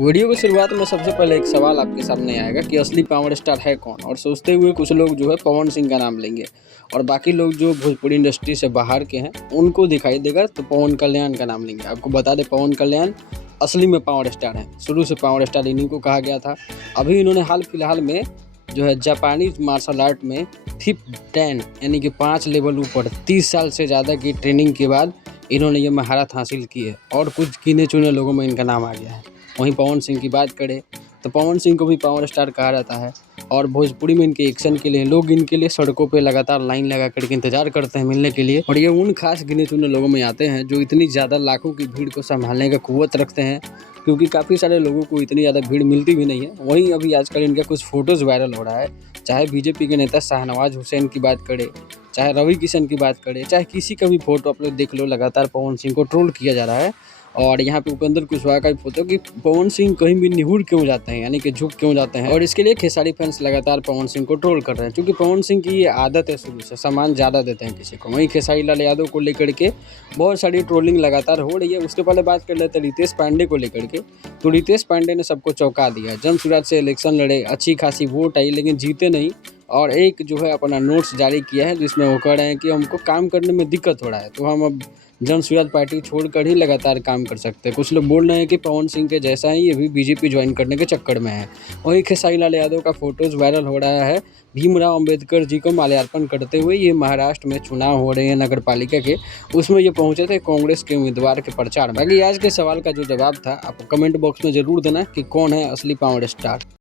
Video की शुरुआत में सबसे पहले एक सवाल आपके सामने आएगा कि असली पावर स्टार है कौन। और सोचते हुए कुछ लोग जो है पवन सिंह का नाम लेंगे और बाकी लोग जो भोजपुरी इंडस्ट्री से बाहर के हैं उनको दिखाई देगा तो पवन कल्याण का नाम लेंगे। आपको बता दें पवन कल्याण असली में पावर स्टार हैं। शुरू से पावर स्टार इन्हीं को कहा गया था। अभी इन्होंने हाल फिलहाल में जो है जापानीज मार्शल आर्ट में थिप 10 यानी कि 5 लेवल ऊपर 30 साल से ज़्यादा की ट्रेनिंग के बाद इन्होंने ये महारत हासिल की है और कुछ गिने चुने लोगों में इनका नाम आ गया है। वहीं पवन सिंह की बात करें तो पवन सिंह को भी पावर स्टार कहा जाता है और भोजपुरी में इनके एक्शन के लिए लोग इनके लिए सड़कों पे लगातार लाइन लगा करके इंतजार करते हैं मिलने के लिए। और ये उन खास गिने चुने लोगों में आते हैं जो इतनी ज़्यादा लाखों की भीड़ को संभालने का कुव्वत रखते हैं, क्योंकि काफ़ी सारे लोगों को इतनी ज़्यादा भीड़ मिलती भी नहीं है। वहीं अभी आजकल इनका कुछ फ़ोटोज़ वायरल हो रहा है, चाहे बीजेपी के नेता शाहनवाज हुसैन की बात करें, चाहे रवि किशन की बात करें, चाहे किसी का भी फोटो आप लोग देख लो, लगातार पवन सिंह को ट्रोल किया जा रहा है। और यहाँ पे उपेंद्र कुशवाहा का भी फोटो कि पवन सिंह कहीं भी निहुर क्यों जाते हैं, यानी कि झुक क्यों जाते हैं। और इसके लिए खेसारी फैंस लगातार पवन सिंह को ट्रोल कर रहे हैं, क्योंकि पवन सिंह की ये आदत है, शुरू से सामान ज़्यादा देते हैं किसी को। वहीं खेसारी लाल यादव को लेकर के बहुत सारी ट्रोलिंग लगातार हो रही है। उसके पहले बात कर लेते हैं रितेश पांडे को लेकर के। तो रितेश पांडे ने सबको चौंका दिया। जन से इलेक्शन लड़े, अच्छी खासी वोट आई, लेकिन जीते नहीं। और एक जो है अपना नोट्स जारी किया है जिसमें वो कह रहे हैं कि हमको काम करने में दिक्कत हो रहा है, तो हम अब जन सुराज पार्टी छोड़कर ही लगातार काम कर सकते हैं। कुछ लोग बोल रहे हैं कि पवन सिंह के जैसा ही ये भी बीजेपी ज्वाइन करने के चक्कर में है। वहीं खेसारी लाल यादव का फोटोज वायरल हो रहा है भीमराव अंबेडकर जी को माल्यार्पण करते हुए। ये महाराष्ट्र में चुनाव हो रहे हैं नगर पालिका के, उसमें ये पहुंचे थे कांग्रेस के उम्मीदवार के प्रचार में। बाकी आज के सवाल का जो जवाब था आप कमेंट बॉक्स में जरूर देना कि कौन है असली पावर स्टार।